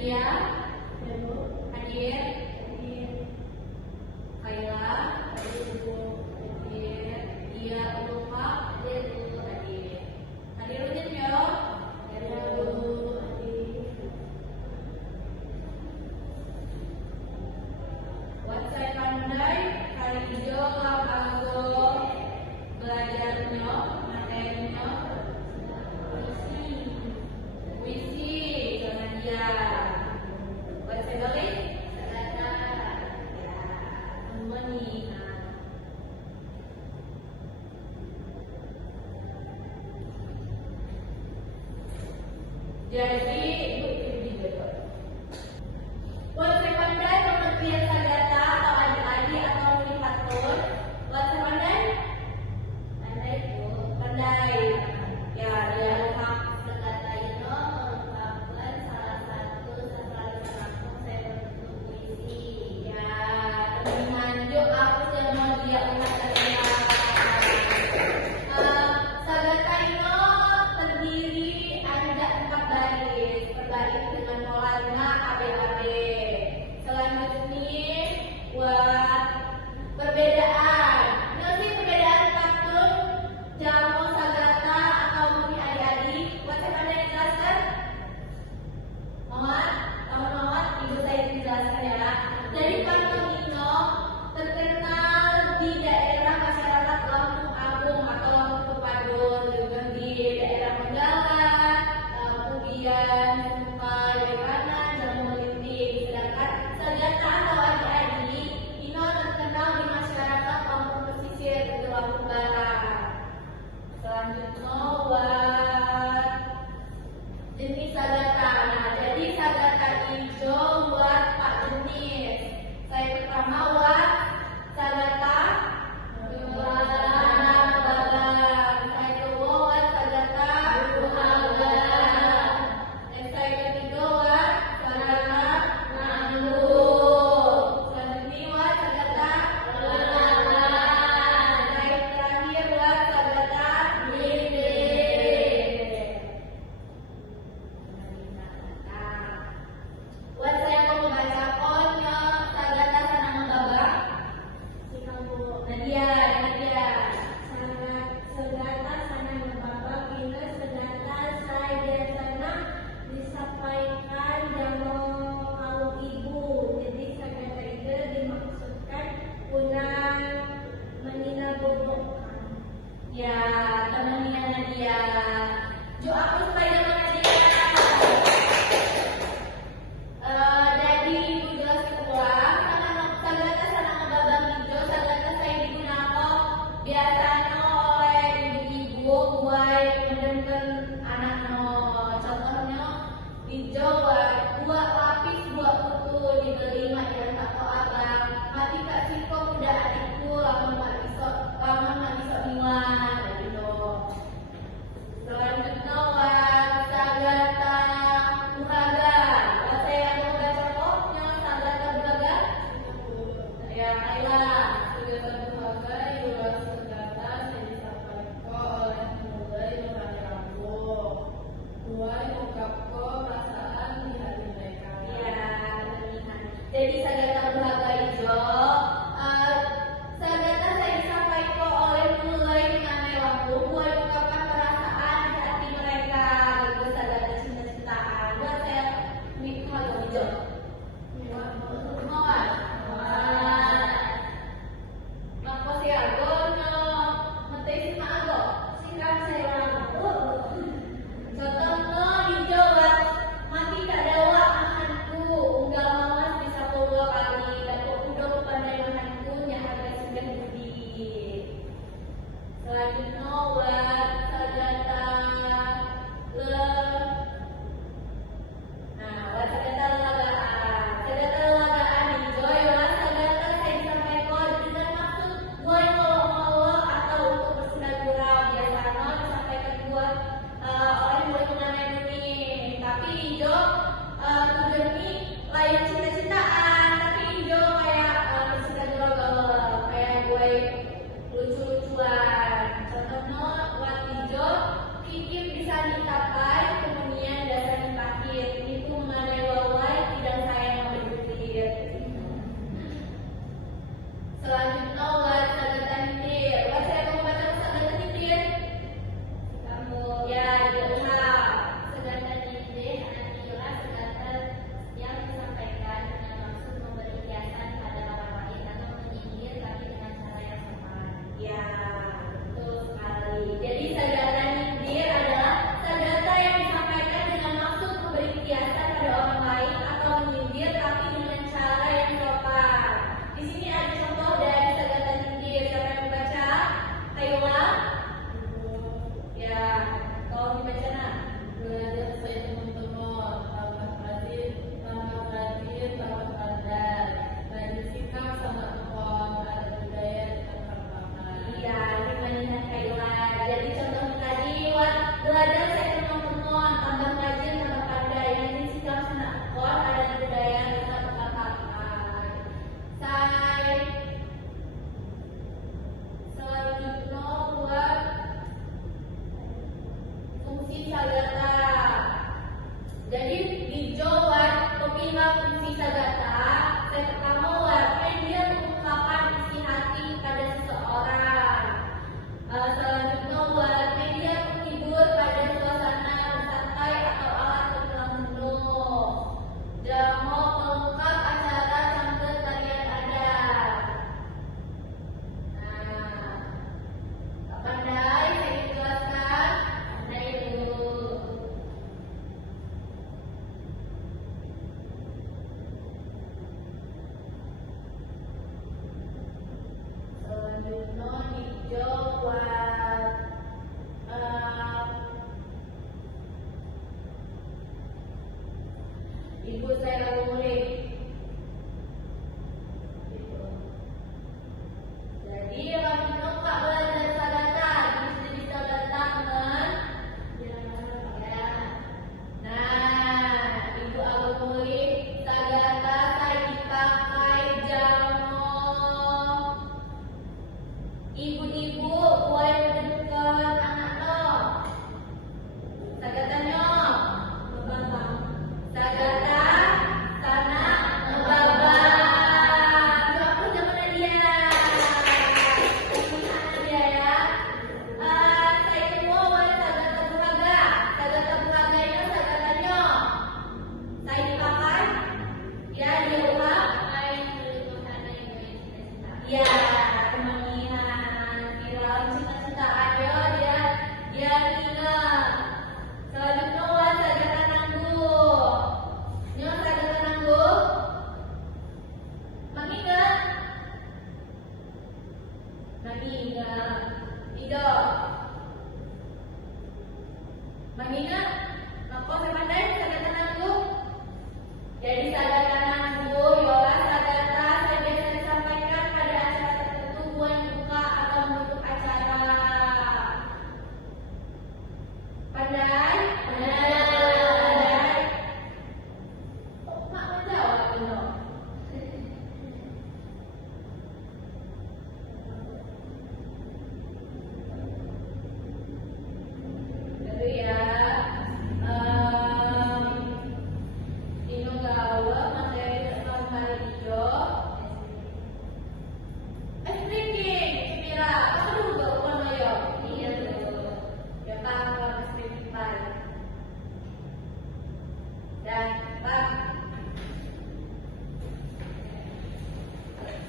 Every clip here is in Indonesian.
Nadia, Hadir, Kaila, Hadir, Dia, Lupa, Hadir, Hadir. Hadir udah ya? Wasai pandai, hari hijau, lapangan belajarnya, materinya, puisi, Nadia. Saya balik, Sagata, ya, Moni. Jadi, buat saya pandai pengertian Sagata atau adik-adik atau multifator. Buat saya pandai, pandai bu, pandai. Ya, dia lengkap. Sagata itu merupakan salah satu sasaran kampung saya berbentuk puisi. Ya, lanjut aku mau dia umatnya. Sagata itu terdiri ada 4 baris, berbaris dengan pola ABAB. Selanjutnya buat perbedaan. Ini sih perbedaan patung jamu Sagata atau mungkin adik-adik. Buat saya pada dijelaskan. Mohon ibu saya dijelaskan ya. Jadi patung ini terkenal di daerah masyarakat Lampung Agung atau Lampung Pepadun, juga di daerah Menggalan, Pugian, Sumpah, Yekana, Jamu Linting. Sedangkan Sagata atau adik-adik ini terkenal di masyarakat Lampung Pesisir dan Lampung Barat. Selanjutnya buat jenis Sagata. Nah, jadi Sagata hijau buat 4 jenis. Jadi sagata berharga ijo. Sagata saya disampaikan oleh mulai dengan melaku, mulai mengungkapkan perasaan di hati mereka. Gitu sagata cinta-cintaan. Buat saya berharga ijo. Mohon. Maka saya agono, menteri sima ago, singkat saya ago. Contohnya dijawab, mati tak dawa mahanku, unggal mamas bisa bawa kali, dapat udang pandai mahanku, nyata sudah budi. Selanjutnya buat sagata le. Nah, buat sagata lelagaan. Sagata lelagaan hijau ya, sagata saya disampaikan dengan maksud mulai ngolok-ngolok atau untuk bersenang-gurau. Biasanya disampaikan buat orang mulai mengenai dunia. Tapi hijau tujuan ini lain cinta-cintaan, tapi hijau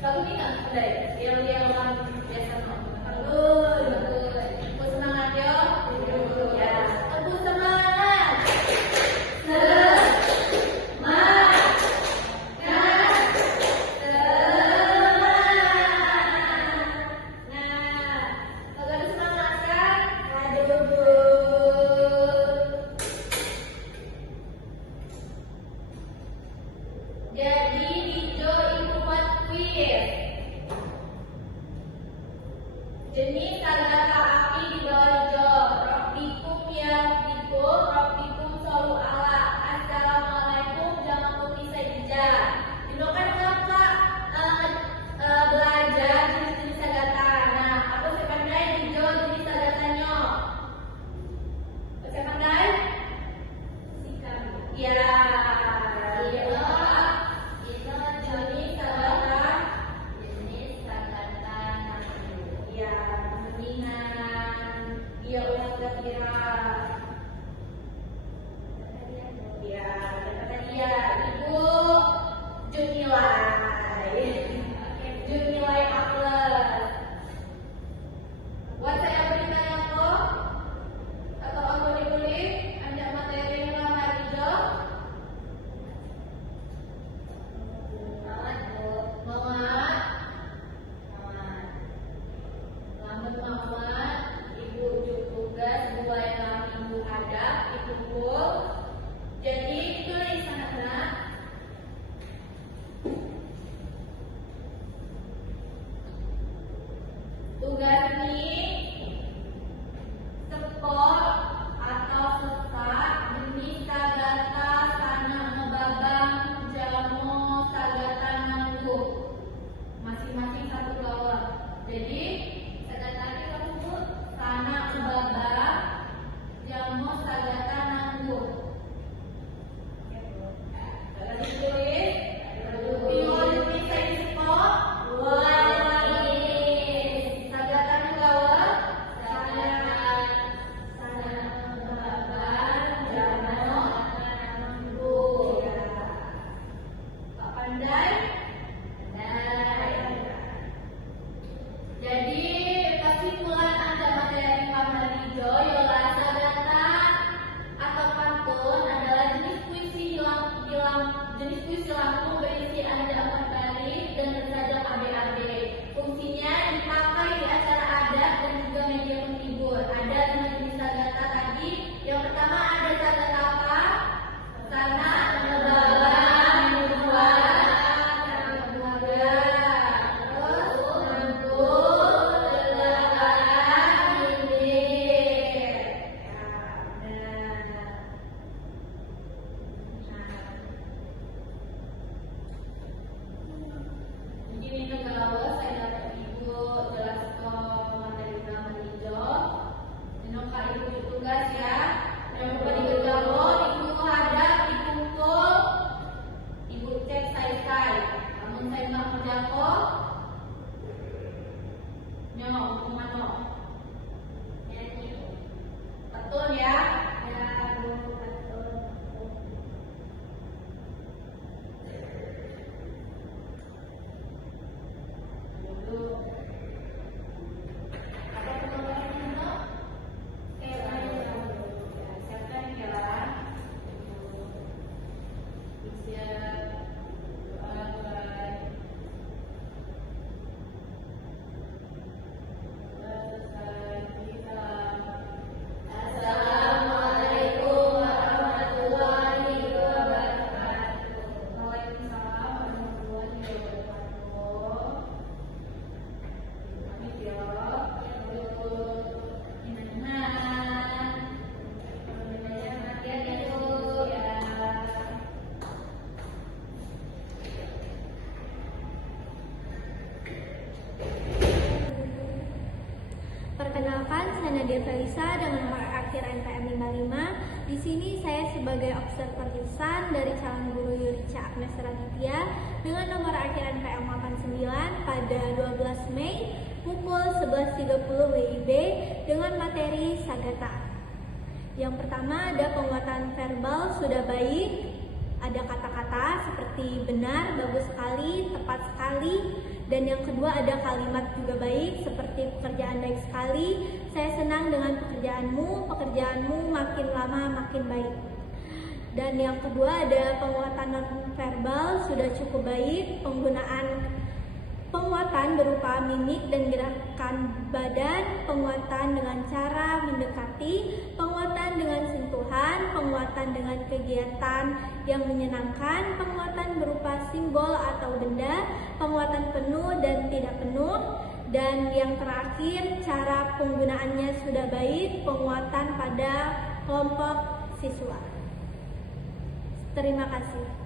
Bagus nih kan? Udah ya? Yang orang biasa mau. Bagus. Tepuk semangat yo. Ya. Tepuk semangat. Jadi Dijo itu buat kuis. Jenis tanda api di bawah Dijo. Rabbikum ya Rabbikum, Rabbikum selalu ala. Assalamualaikum jangan putih saja. Dino kan kakak belajar jenis-jenis sagata. Nah, aku sepandai Dijo jenis sagatanya. Sepandai? Sikap. Ya. Jadi itu yang sangat benar. Tugas ini sepor atau sesak jenis sagata sana ngebabang jamo sagata nangguh masing-masing satu lawan. Jadi sagata itu sana ngebabang jamo sagata nangguh. Jenis puisi lampu berisi ancaman balik dan tersadap ABAB. Fungsinya dipakai di acara adat dan juga media menghibur. Ada 5 jenis sagata tadi. Yang pertama ada sagata apa? Sana, ngebabang, membuat, keluarga, terus nangkut, lelagaan, hilir. Ini negara saya dapat ibu jelaskan materi nama hijau. Nenoka ibu tugas ya. Yang lupa dikerjakan, ibu hadap, dipukul, ibu cek sai-sai. Namun saya nak menjako, nyok, kumano. Betul ya? Ya, betul. Perkenalkan, saya Nadia Felisa dengan nomor akhir NPM 55. Di sini saya sebagai observer lisan dari calon guru Yurica Agnes Raditya dengan nomor akhir NPM 89 pada 12 Mei pukul 11.30 WIB dengan materi sagata. Yang pertama ada penguatan verbal sudah baik, ada kata-kata seperti benar, bagus sekali, tepat sekali, Dan yang kedua ada kalimat juga baik seperti pekerjaan baik sekali, saya senang dengan pekerjaanmu makin lama makin baik. Dan yang kedua ada penguatan nonverbal sudah cukup baik, penguatan berupa mimik dan gerakan badan, penguatan dengan cara mendekati, penguatan dengan sentuhan, penguatan dengan kegiatan yang menyenangkan, penguatan berupa simbol atau benda, penguatan penuh dan tidak penuh, dan yang terakhir cara penggunaannya sudah baik, penguatan pada kelompok siswa. Terima kasih.